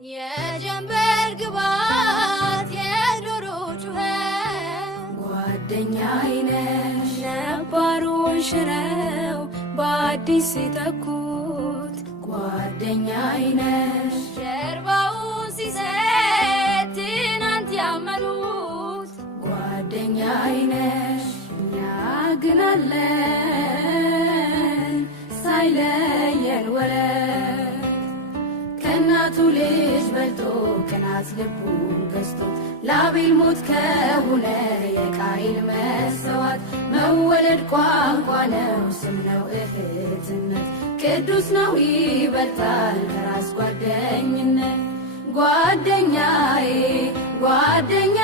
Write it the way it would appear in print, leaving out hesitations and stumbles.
የጀንበር ግባት የዶሮ ጩኸት ጓደኛዬ ነሽ ነባሩን ሽረው በአዲስ ሲተኩት ጓደኛዬ ነሽ ጀርባውን ሲሰጥ ትናንት ያመኑት ጓደኛዬ ነሽ እኛ ግን አለን ሳይለየን ወረት ከእናቱ ልጅ በልጦ ቅናት ልቡን ገዝቶ ለአቤል ሞት ከሆነ የቃይል መሰዋት መወለድ ቋንቋ ነው ስም ነው እህትነት ቅዱስ ነው ይበልጣል ከራስ ጓደኝነት ጓደኛዬ ጓደኛ